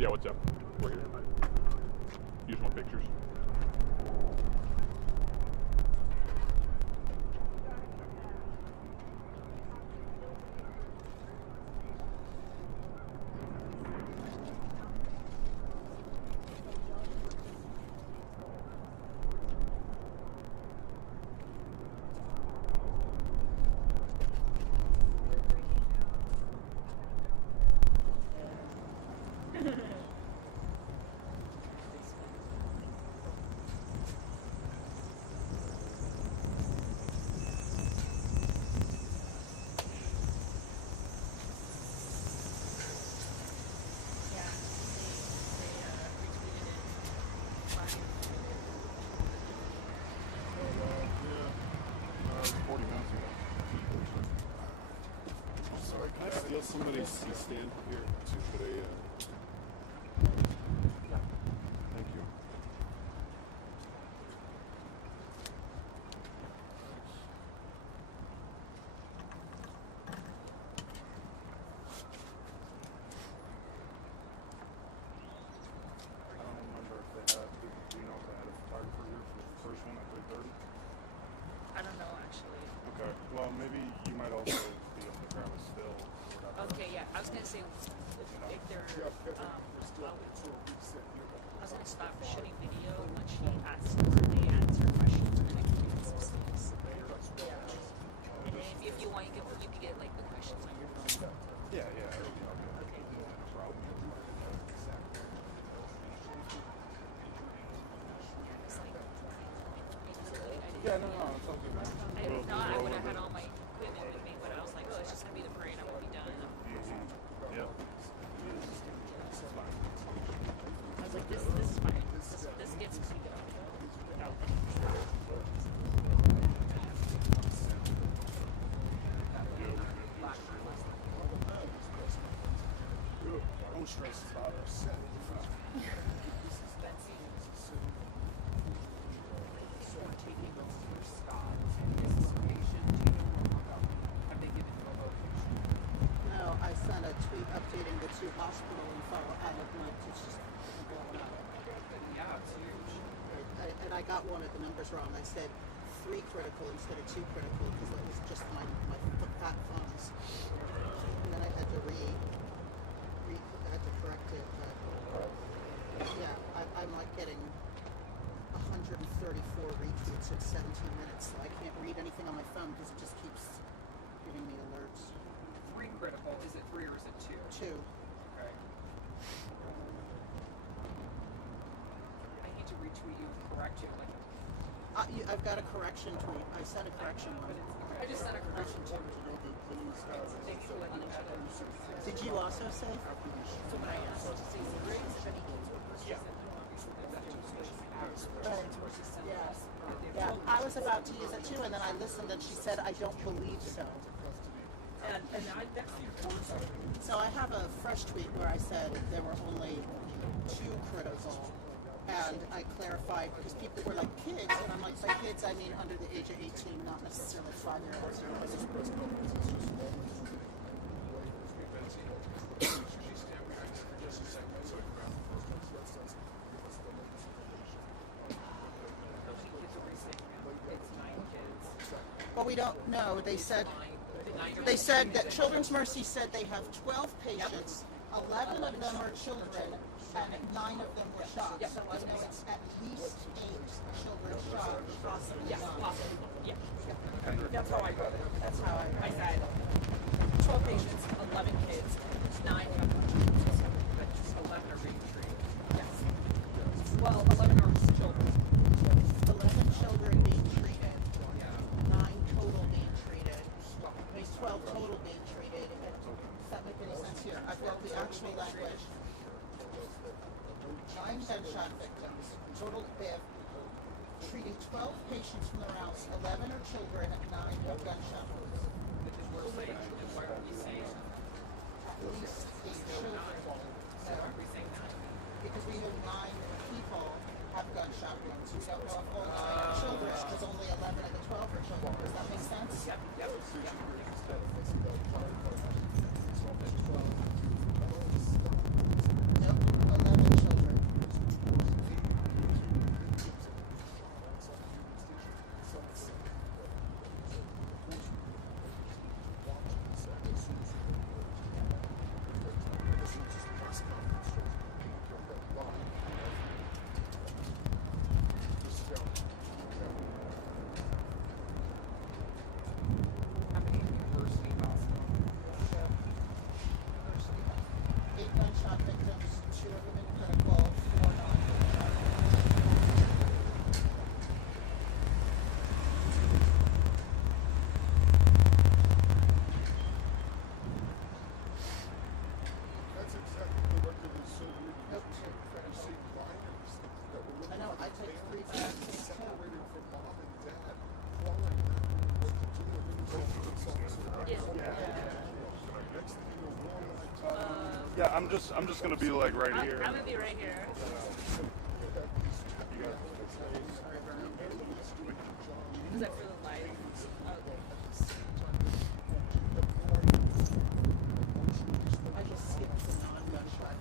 Yeah, what's up? We're here. You just want pictures? Somebody's stand here to put a. Thank you. I don't remember if they had. Do you know if they had a photographer here for the first one at 3:30? I don't know actually. Okay. Well, maybe you might also be able to grab a still. Okay, yeah. I was gonna say if they're I was gonna stop shooting video when she asks or they answer questions and then I can get some stills. Yeah. And then if you want, you can get like the questions on your phone. Yeah, yeah. It'll be all good. Okay. No problem. Yeah, no, it's all good. I would have had all my equipment with me, but I was like, oh, it's just gonna be the parade. I won't be done. Yeah. I was like, this is fine. This gets me going. Don't stress about us. No, I sent a tweet updating the 2 hospital info. I have not. It's just blowing up. Yeah, it's huge. And I got one of the numbers wrong. I said 3 critical instead of 2 critical because that was just my fat phones. And then I had to correct it. But yeah, I'm like getting 134 retweets in 17 minutes. So I can't read anything on my phone because it just keeps giving me alerts. 3 critical. Is it 3 or is it 2? 2. Okay. I need to retweet you and correct you. I've got a correction tweet. I sent a correction one. I just sent a correction too. Thanks for letting each other. Did you also say? So when I asked to say grades, if any kids were versus Yeah, I was about to use it too, and then I listened, and she said, "I don't believe so." and that's the important part. So I have a fresh tweet where I said there were only 2 critical, and I clarified because people were like kids, and I'm like, by kids I mean under the age of 18, not necessarily 5-year-olds. Well, we don't know. They said that Children's Mercy said they have 12 patients, 11 of them are children, and 9 of them were shot. So I know it's at least 8 children shot, possibly 9. Possibly. Yeah. That's how I wrote it. That's how I said 12 patients, 11 kids, 9 have but just 11 are being treated. Yes. Well, 11 are children. 11 children being treated, 9 total being treated. There's 12 total being treated. Does that make any sense here? I've got the actual language. 9 gunshot victims. Total, they have treated 12 patients from their house. 11 are children, 9 have gunshot wounds. Why are we saying At least 8 children. So, because we know 9 people have gunshot wounds. We don't know if all 9 are children because only 11 of the 12 are children. Does that make sense? Nope. Yeah, I'm just gonna be like right here. I'm gonna be right here. Is that for the light? I just skipped the non-gun track.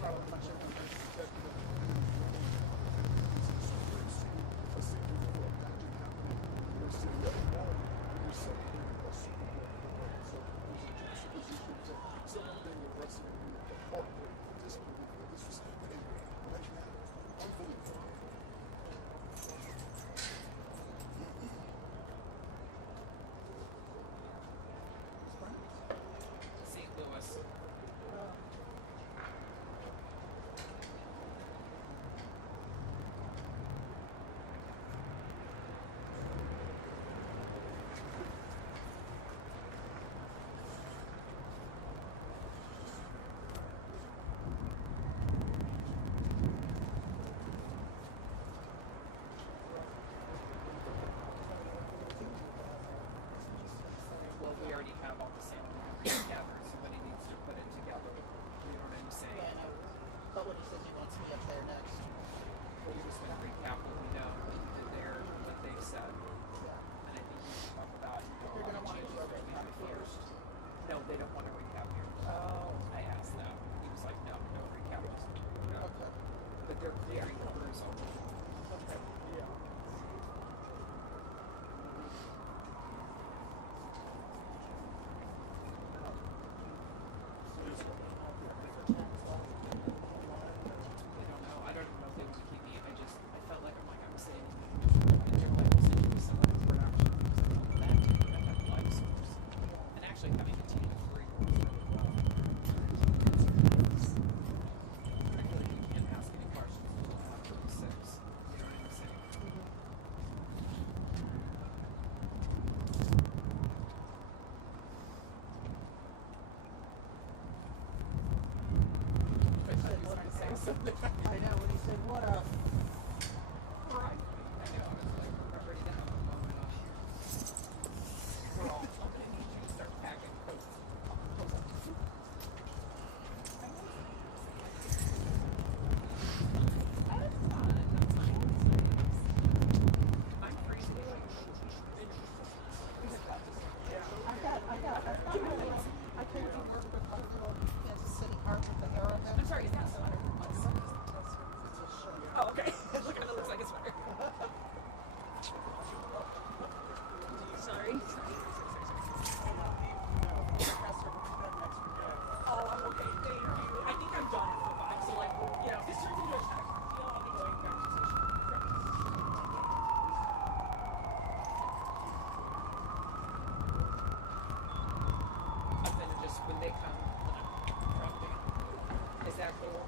Throw a bunch of numbers. St. Louis. Well, we already have all the samples together. Somebody needs to put it together. You know what I'm saying? Yeah, I know. But when he says he wants me up there next. Well, you're just going to recap what we know and what they've said. And I think we should talk about You're going to want to do a recap first. No, they don't want to recap here. Oh. I asked them. He was like, no recap. No. Okay. But they're clearing numbers over. Okay. Yeah. I don't know. I don't even know if they want to keep me. I felt like I'm saying, and they're like, listen to some of the production. Because I felt that I have live source. And actually having a team of three works really well. I feel like you can't ask any questions until after 6. You know what I'm saying? I thought you were going to say something. I know, when he said, what up? Right. I know. I was like, I'm ready to have a moment of. We're all I'm gonna need you to start packing coats. That's fun. That's nice. I'm free today. I came to work with my little Kansas City Heart with the arrowhead. I'm sorry, is that a sweater? Oh, okay. Look at it, looks like a sweater. Sorry. Oh, I'm okay. Thank you. I think I'm done for 5. So, like, you know, this turns into a check. I'll be going back to station. I'm gonna just, when they come, I'm dropping. Is that cool?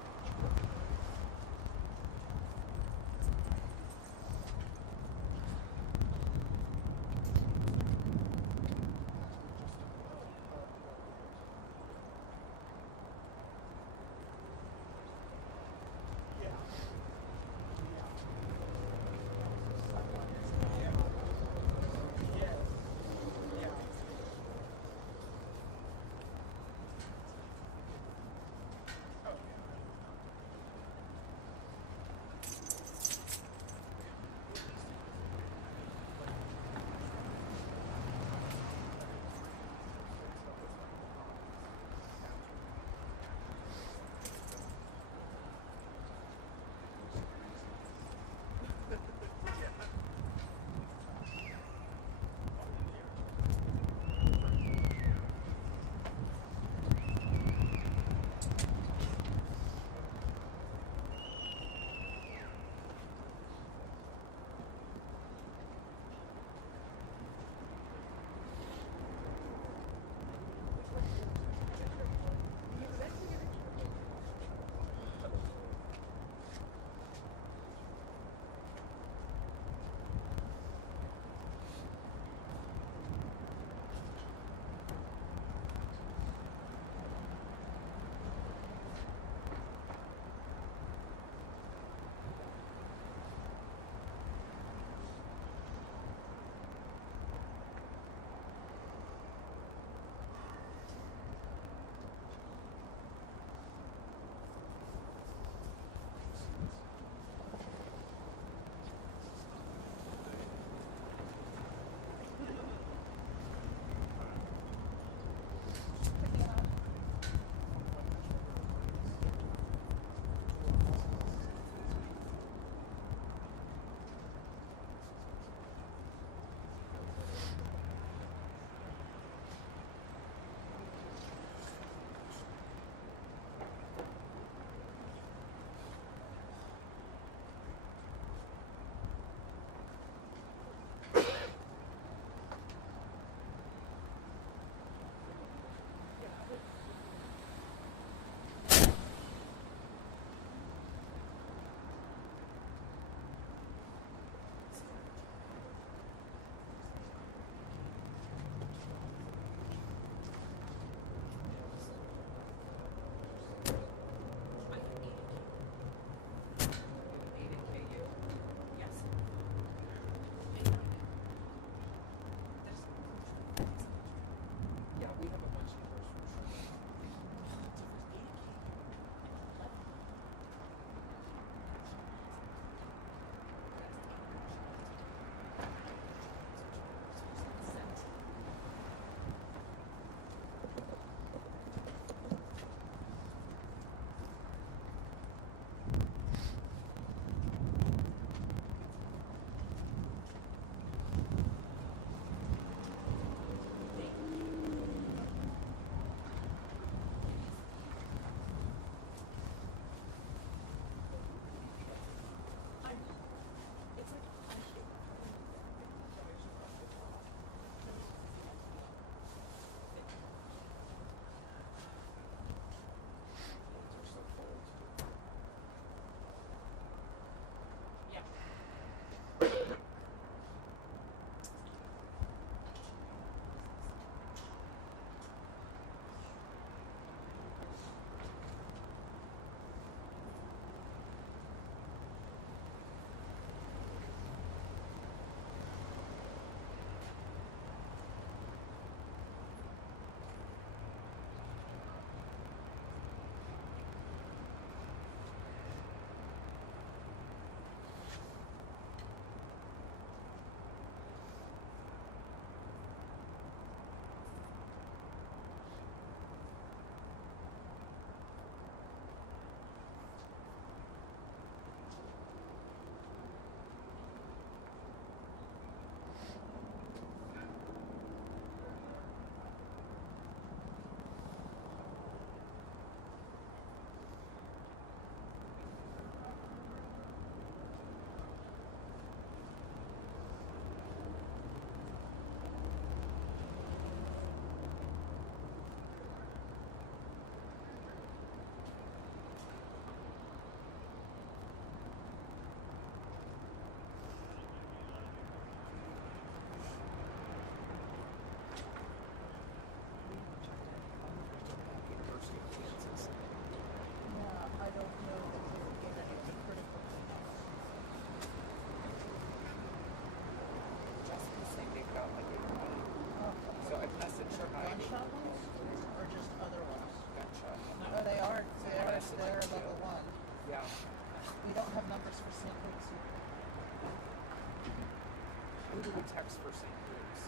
the text for St. Luke's.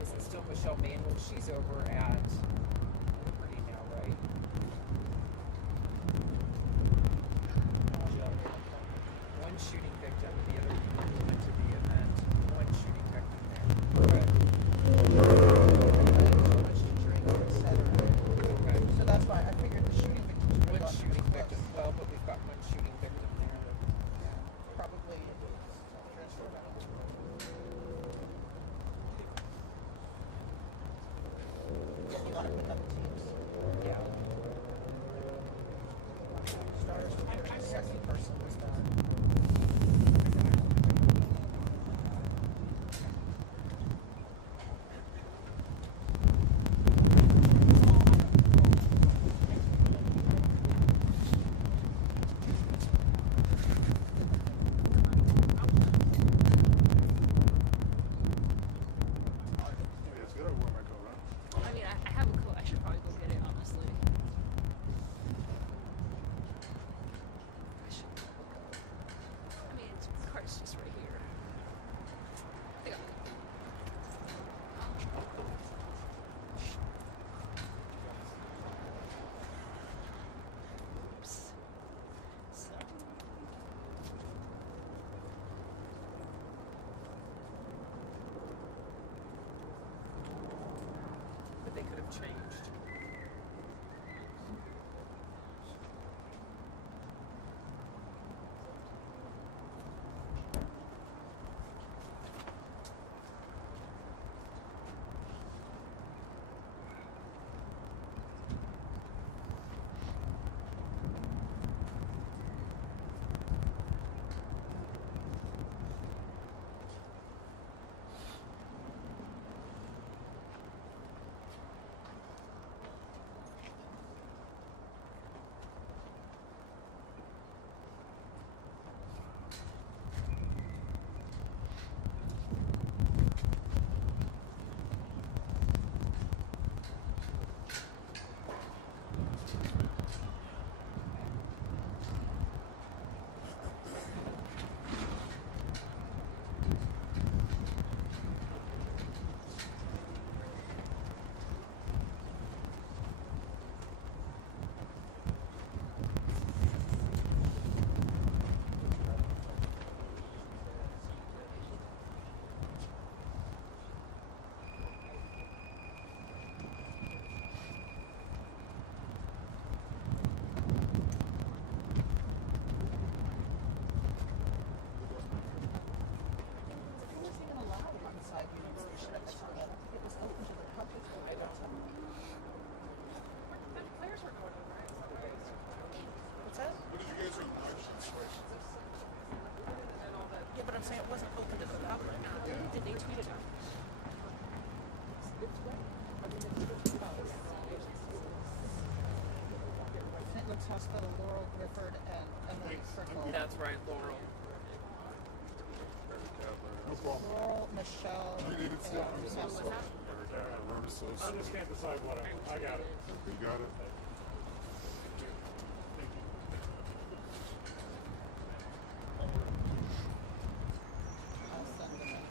This is still Michelle Manuel. She's over at Liberty now, right? One shooting victim, the other people who went to the event. One shooting victim there. Much to drink, etc. Okay. So that's why I figured the shooting victims would One have gotten shooting close. victim. Well, but we've got one shooting victim there. Probably transferred out. If you want to pick up teams. Yeah. Stars with the second person was that. Yeah, it's good. I wore my coat, huh? I mean, I have a coat. I should probably go get it, honestly. I should. I mean, it's, the car's just right here. I got it. Oops. So. But they could have changed. It wasn't even allowed on the side units. They should have done that. I think it was open to the public. I don't know. The players were going over it. What's that? What did you guys read? Yeah, but I'm saying it wasn't open to the public. Did they tweet it out? St. Luke's Hospital, Laurel, Gifford, and Emily Frickle. That's right, Laurel. No problem. Laurel, Michelle, You need it still. and I'm so Emily. sorry. I remember so I just can't decide what I got it. You got it? I'll send them in.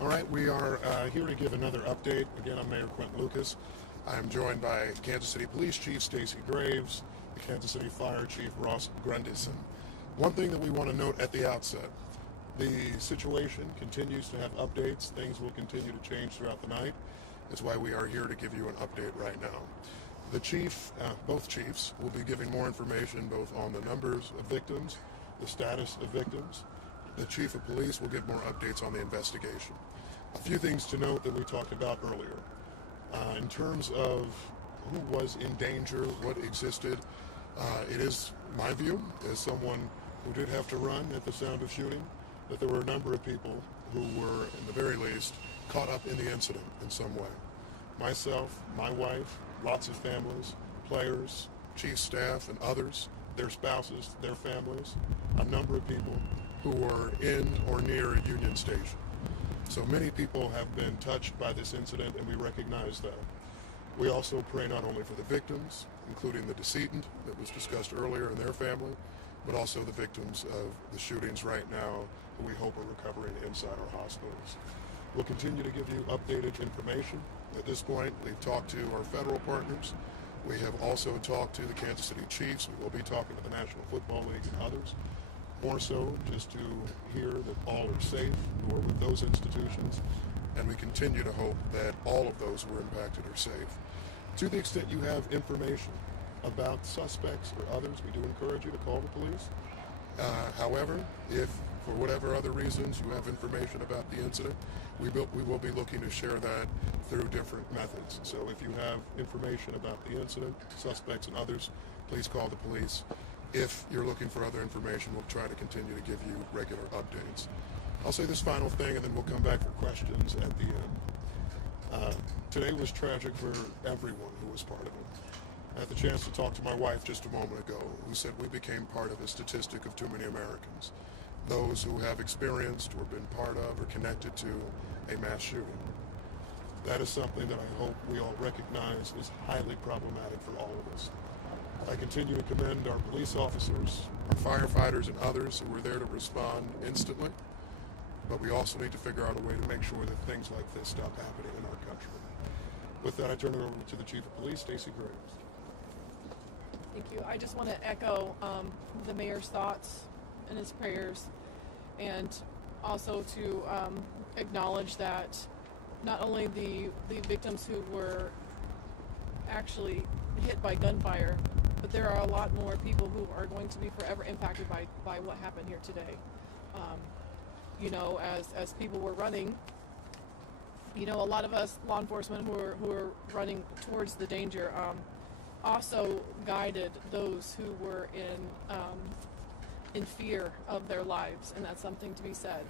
All right, we are here to give another update. Again, I'm Mayor Quentin Lucas. I'm joined by Kansas City Police Chief Stacy Graves, the Kansas City Fire Chief Ross Grundyson. One thing that we want to note at the outset, the situation continues to have updates. Things will continue to change throughout the night. That's why we are here to give you an update right now. The chief, both chiefs, will be giving more information both on the numbers of victims, the status of victims. The chief of police will give more updates on the investigation. A few things to note that we talked about earlier. In terms of who was in danger, what existed, it is my view, as someone who did have to run at the sound of shooting, that there were a number of people who were, in the very least, caught up in the incident in some way. Myself, my wife, lots of families, players, chief staff, and others, their spouses, their families, a number of people who were in or near a Union Station. So many people have been touched by this incident, and we recognize that. We also pray not only for the victims, including the decedent that was discussed earlier and their family, but also the victims of the shootings right now who we hope are recovering inside our hospitals. We'll continue to give you updated information. At this point, we've talked to our federal partners. We have also talked to the Kansas City Chiefs. We will be talking to the National Football League and others. More so just to hear that all are safe who are with those institutions, and we continue to hope that all of those who were impacted are safe. To the extent you have information about suspects or others, we do encourage you to call the police. However, if for whatever other reasons you have information about the incident, we will be looking to share that through different methods. So if you have information about the incident, suspects and others, please call the police. If you're looking for other information, we'll try to continue to give you regular updates. I'll say this final thing, and then we'll come back for questions at the end. Today was tragic for everyone who was part of it. I had the chance to talk to my wife just a moment ago, who said we became part of a statistic of too many Americans, those who have experienced or been part of or connected to a mass shooting. That is something that I hope we all recognize is highly problematic for all of us. I continue to commend our police officers, our firefighters, and others who were there to respond instantly, but we also need to figure out a way to make sure that things like this stop happening in our country. With that, I turn it over to the Chief of Police, Stacy Graves. Thank you. I just want to echo the mayor's thoughts and his prayers, and also to acknowledge that not only the victims who were actually hit by gunfire, but there are a lot more people who are going to be forever impacted by what happened here today. As people were running, a lot of us law enforcement who are running towards the danger also guided those who were in fear of their lives, and that's something to be said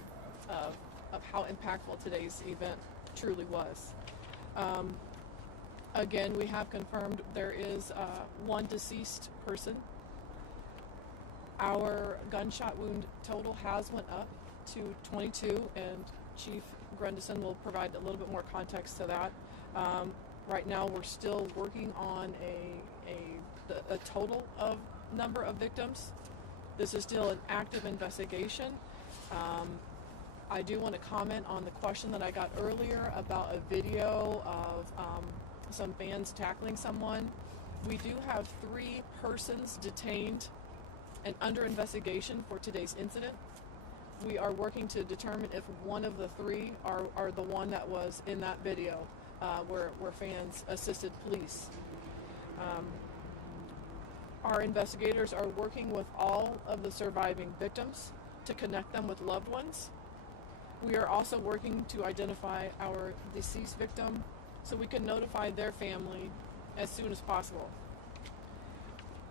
of how impactful today's event truly was. Again, we have confirmed there is one deceased person. Our gunshot wound total has went up to 22, and Chief Grundyson will provide a little bit more context to that. Right now, we're still working on a total of number of victims. This is still an active investigation. I do want to comment on the question that I got earlier about a video of some fans tackling someone. We do have 3 persons detained and under investigation for today's incident. We are working to determine if one of the 3 are the one that was in that video where fans assisted police. Our investigators are working with all of the surviving victims to connect them with loved ones. We are also working to identify our deceased victim so we can notify their family as soon as possible.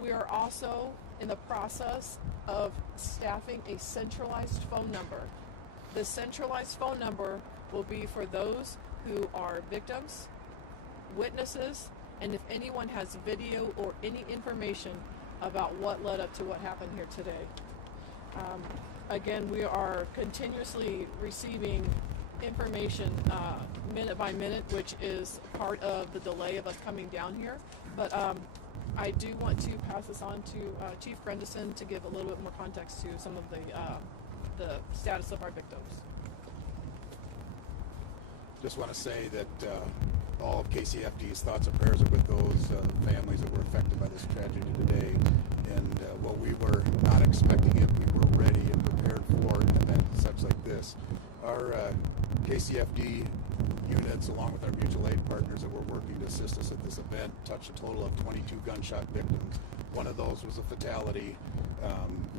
We are also in the process of staffing a centralized phone number. The centralized phone number will be for those who are victims, witnesses, and if anyone has video or any information about what led up to what happened here today. Again, we are continuously receiving information minute by minute, which is part of the delay of us coming down here. But I do want to pass this on to Chief Grundyson to give a little bit more context to some of the status of our victims. Just want to say that all of KCFD's thoughts and prayers are with those families that were affected by this tragedy today. And while we were not expecting it, we were ready and prepared for an event such like this. Our KCFD units, along with our mutual aid partners that were working to assist us at this event, touched a total of 22 gunshot victims. One of those was a fatality.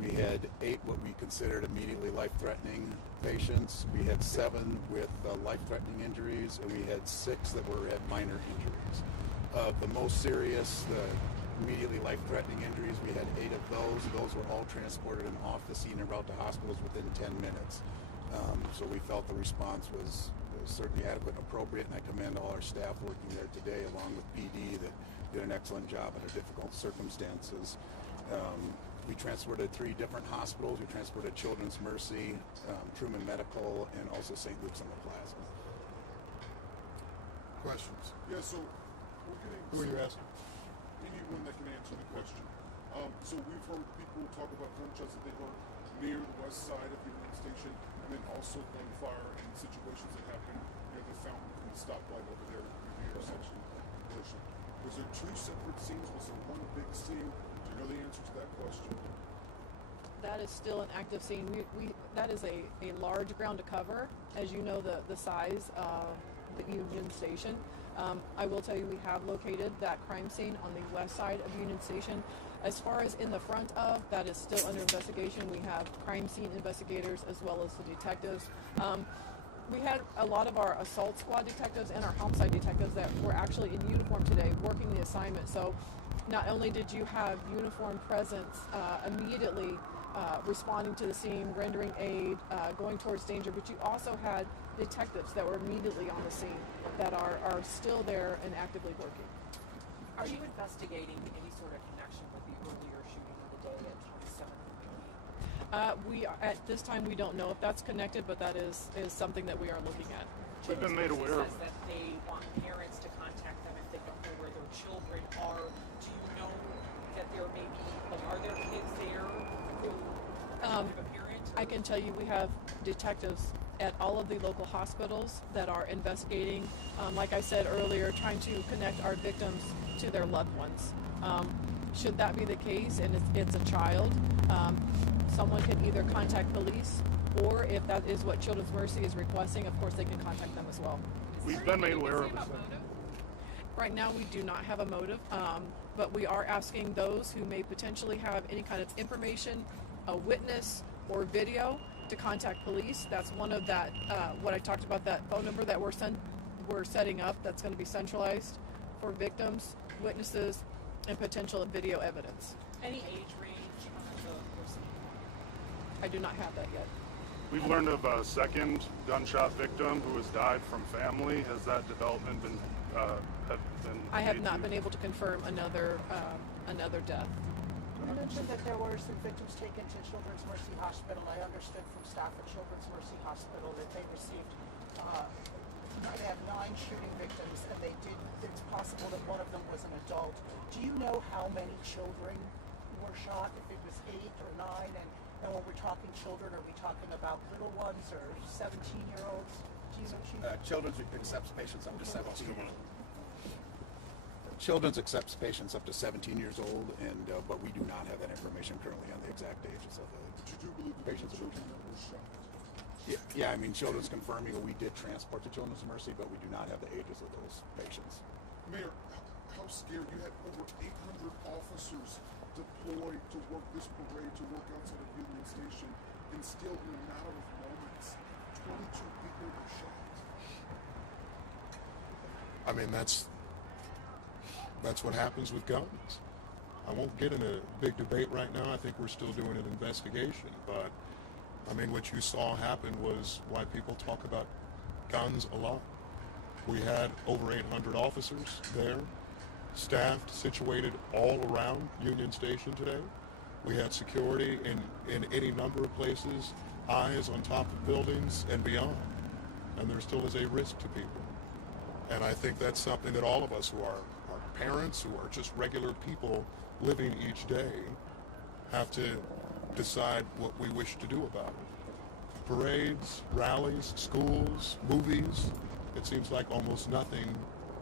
We had 8 what we considered immediately life-threatening patients. We had 7 with life-threatening injuries, and we had 6 that had minor injuries. Of the most serious, the immediately life-threatening injuries, we had 8 of those. Those were all transported and off the scene and route to hospitals within 10 minutes. So we felt the response was certainly adequate and appropriate, and I commend all our staff working there today, along with PD, that did an excellent job under difficult circumstances. We transported 3 different hospitals. We transported Children's Mercy, Truman Medical, and also St. Luke's on the Plaza. Questions? Yeah, so we're getting Who are you asking? anyone that can answer the question. So we've heard people talk about gunshots that they heard near the west side of Union Station, and then also gunfire in situations that happen near the fountain and the stoplight over there near the intersection portion. Was there 2 separate scenes? Was there one big scene? Do you know the answer to that question? That is still an active scene. That is a large ground to cover. As you know, the size of the Union Station. I will tell you, we have located that crime scene on the west side of Union Station. As far as in the front of, that is still under investigation. We have crime scene investigators as well as the detectives. We had a lot of our assault squad detectives and our homicide detectives that were actually in uniform today working the assignment. So not only did you have uniform presence immediately responding to the scene, rendering aid, going towards danger, but you also had detectives that were immediately on the scene that are still there and actively working. Are you investigating any sort of connection with the earlier shooting of the day at 27th? At this time we don't know if that's connected, but that is something that we are looking at. We've been made aware of Says it. that they want parents to contact them if they don't know where their children are. Do you know that there may be, are there kids there who have a parent? I can tell you we have detectives at all of the local hospitals that are investigating, like I said earlier, trying to connect our victims to their loved ones. Should that be the case and it's a child, someone can either contact police, or if that is what Children's Mercy is requesting, of course they can contact them as well. We've been made aware of it. Right now we do not have a motive, but we are asking those who may potentially have any kind of information, a witness or video, to contact police. That's one of that, what I talked about, that phone number that we're setting up that's going to be centralized for victims, witnesses, and potential video evidence. Any age range on the person? I do not have that yet. We've learned of a second gunshot victim who has died from family. Has that development been? I have made not to- been able to confirm another death. You mentioned that there were some victims taken to Children's Mercy Hospital. I understood from staff at Children's Mercy Hospital that they received, they have 9 shooting victims, and it's possible that one of them was an adult. Do you know how many children were shot, if it was 8 or 9? And when we're talking children, are we talking about little ones or 17-year-olds? Do you know, Chief? Children's accepts patients up to 17. Children's accepts patients up to 17 years old, and but we do not have that information currently on the exact ages of the But you do believe that patients. the children that were shot? Yeah, I mean, Children's confirming we did transport to Children's Mercy, but we do not have the ages of those patients. Mayor, how scared? You had over 800 officers deployed to work this parade, to work outside of Union Station, and still in a matter of moments, 22 people were shot. I mean, that's what happens with guns. I won't get in a big debate right now. I think we're still doing an investigation, but I mean, what you saw happen was why people talk about guns a lot. We had over 800 officers there, staffed, situated all around Union Station today. We had security in any number of places, eyes on top of buildings and beyond. And there still is a risk to people. And I think that's something that all of us who are parents, who are just regular people living each day, have to decide what we wish to do about it. Parades, rallies, schools, movies, it seems like almost nothing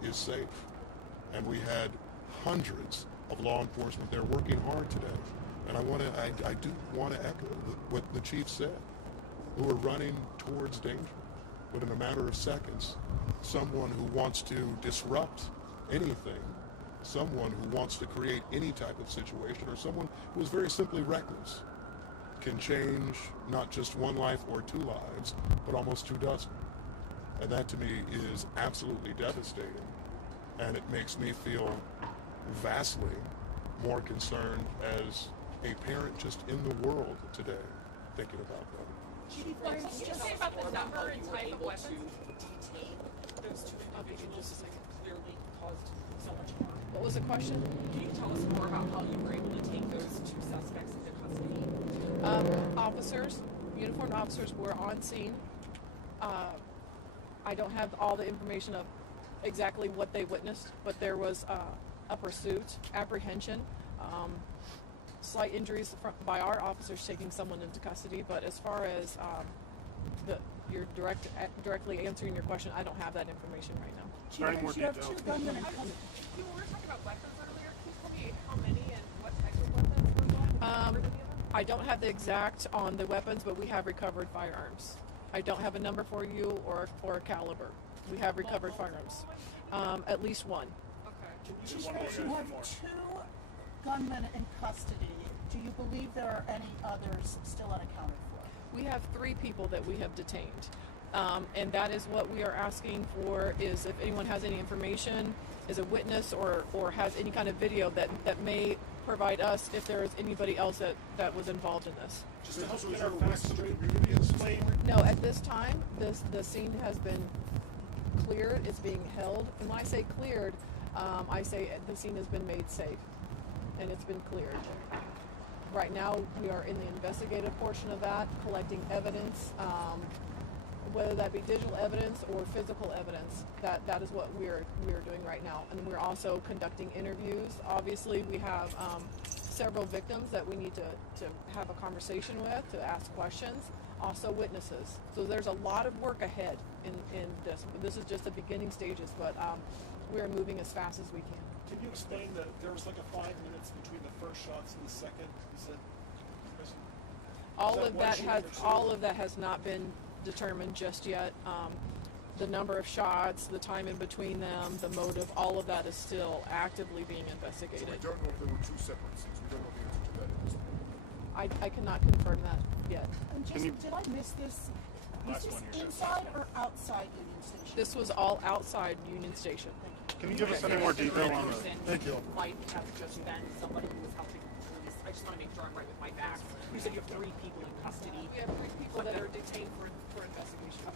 is safe. And we had hundreds of law enforcement there working hard today. And I do want to echo what the chief said, who are running towards danger. But in a matter of seconds, someone who wants to disrupt anything, someone who wants to create any type of situation, or someone who is very simply reckless, can change not just one life or two lives, but almost 24. And that to me is absolutely devastating. And it makes me feel vastly more concerned as a parent just in the world today thinking about that. What did you say about the number and type of weapons? Detain those two individuals that clearly caused so much harm. What was the question? Can you tell us more about how you were able to take those two suspects into custody? Uniformed officers were on scene. I don't have all the information of exactly what they witnessed, but there was a pursuit, apprehension, slight injuries by our officers taking someone into custody. But as far as you're directly answering your question, I don't have that information right now. Is there any more details? You were talking about weapons earlier. Can you tell me how many and what type of weapons were involved? I don't have the exact on the weapons, but we have recovered firearms. I don't have a number for you or a caliber. We have recovered firearms. At least one. You have two gunmen in custody. Do you believe there are any others still unaccounted for? We have 3 people that we have detained. And that is what we are asking for, is if anyone has any information, is a witness or has any kind of video that may provide us if there is anybody else that was involved in this. Just to help with our facts to the community, explain. No, at this time, the scene has been cleared. It's being held. And when I say cleared, I say the scene has been made safe and it's been cleared. Right now, we are in the investigative portion of that, collecting evidence, whether that be digital evidence or physical evidence. That is what we're doing right now. And we're also conducting interviews. Obviously, we have several victims that we need to have a conversation with, to ask questions, also witnesses. So there's a lot of work ahead in this. This is just the beginning stages, but we're moving as fast as we can. Can you explain that there was like a 5 minutes between the first shots and the second? You said, all of that has not been determined just yet. The number of shots, the time in between them, the motive, all of that is still actively being investigated. So we don't know if there were two separate scenes. We don't know the answer to that at this point. I cannot confirm that yet. And Jason, did I miss this? Was this inside or outside Union Station? This was all outside Union Station. Can you give us any more detail on the... Thank you. Might have just been somebody who was helping police. I just want to make sure I'm right with my facts. You said you have 3 people in custody. We have 3 people that are detained for investigation.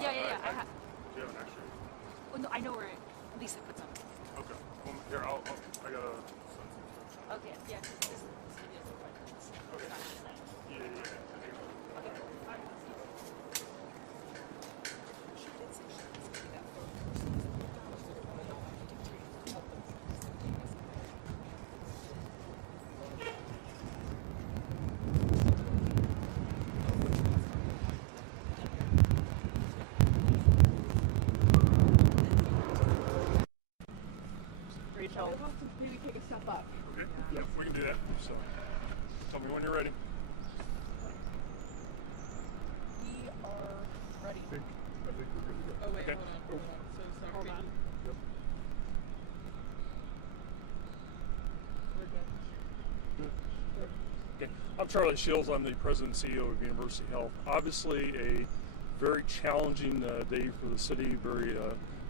Yeah. I have. Do you have an extra? Well, no, I know where Lisa puts them. Okay. Well, here, I gotta send some. Okay, yeah, this video is 5 minutes. Okay. Yeah. Okay, cool. All right, she did say she was going to be that Rachel. We'll have to maybe take a step up. Okay. Yep, we can do that. So, tell me when you're ready. We are ready. I think we're good to go. Oh, wait, Okay. hold on. So hold on. Yep. We're good. I'm Charlie Shields. I'm the President and CEO of University Health. Obviously a very challenging day for the city, very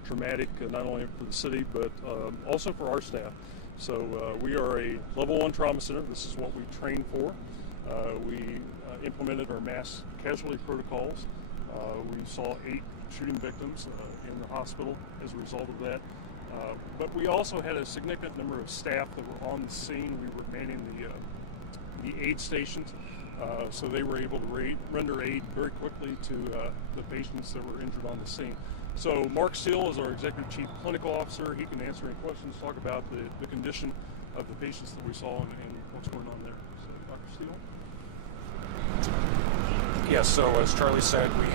traumatic, not only for the city, but also for our staff. So we are a level 1 trauma center. This is what we train for. We implemented our mass casualty protocols. We saw 8 shooting victims in the hospital as a result of that. But we also had a significant number of staff that were on the scene. We were manning the aid stations, so they were able to render aid very quickly to the patients that were injured on the scene. So Mark Steele is our Executive Chief Clinical Officer. He can answer any questions, talk about the condition of the patients that we saw and what's going on there. So Dr. Steele? Yes, so as Charlie said, we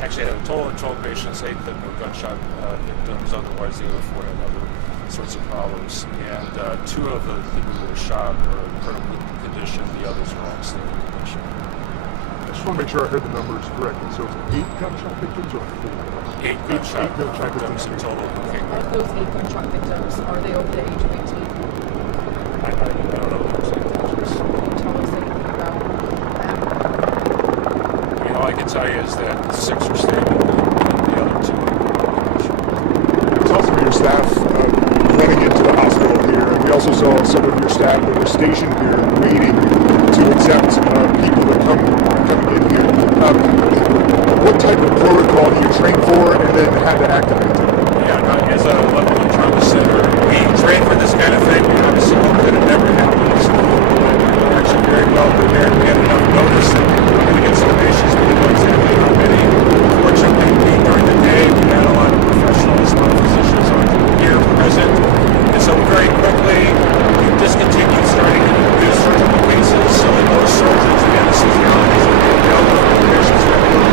actually had a total of 12 patients, 8 that were gunshot victims, otherwise the other 4 had other sorts of problems. And 2 of the people who were shot were in critical condition, the others are all in stable condition. I just want to make sure I heard the numbers correctly. So it's 8 gunshot victims or 4? 8 gunshot victims in total. Of those 8 gunshot victims, are they over the age of 18? I don't know the exact ages. Can you tell us anything about that? All I can tell you is that 6 are stable and the other 2 are in critical condition. Tell some of your staff running into the hospital here, and we also saw some of your staff that were stationed here waiting to accept people that coming in here. What type of protocol do you train for and then how to activate it? Yeah, as a level 1 trauma center, we train for this kind of thing. We obviously hope that it never happens. We're actually very well prepared. We had enough notice that we were going to get some patients. We didn't know exactly how many. Fortunately, during the day, we had a lot of professionals, a lot of physicians here present. And so very quickly, we discontinued starting to do surgical cases. So that most surgeons and anesthesiologists would be available for the patients that were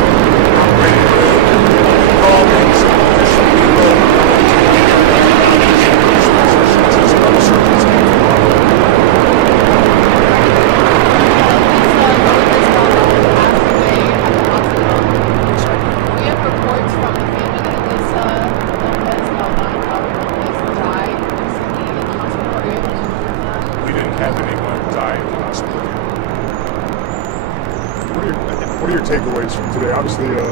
operating room and call things additional people to be those physicians as other surgeons came along. We have reports from the family that this Lopez died recently in the hospital. Are you able to confirm that? We didn't have anyone die in the hospital. What are your takeaways from today? Obviously, a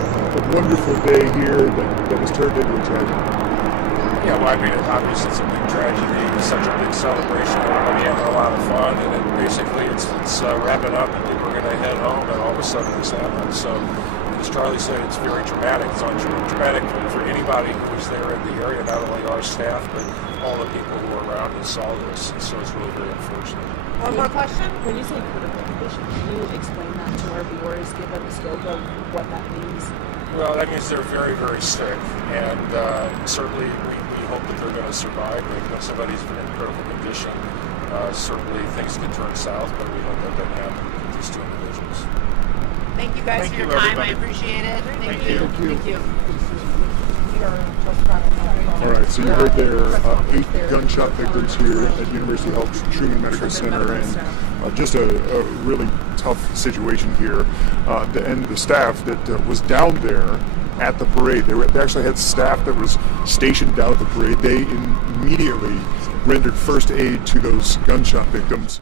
wonderful day here that was turned into a tragedy. Yeah, well, I mean, obviously it's a big tragedy. It's such a big celebration. Everybody having a lot of fun, and then basically it's wrapping up, and people are going to head home, and all of a sudden this happens. So, as Charlie said, it's very traumatic. It's traumatic for anybody who was there in the area, not only our staff, but all the people who were around and saw this. And so it's really very unfortunate. One more question? When you say critical condition, can you explain that to our viewers, give them a scope of what that means? Well, that means they're very, very sick, and certainly we hope that they're going to survive. But when somebody's in critical condition, certainly things can turn south, but we hope that doesn't happen with these 2 individuals. Thank you guys for your time. I appreciate it. Thank you. Thank you. We are just trying to All right, so you heard there 8 gunshot victims here at University Health Truman Medical Center, and just a really tough situation here. And the staff that was down there at the parade, they actually had staff that was stationed down at the parade. They immediately rendered first aid to those gunshot victims.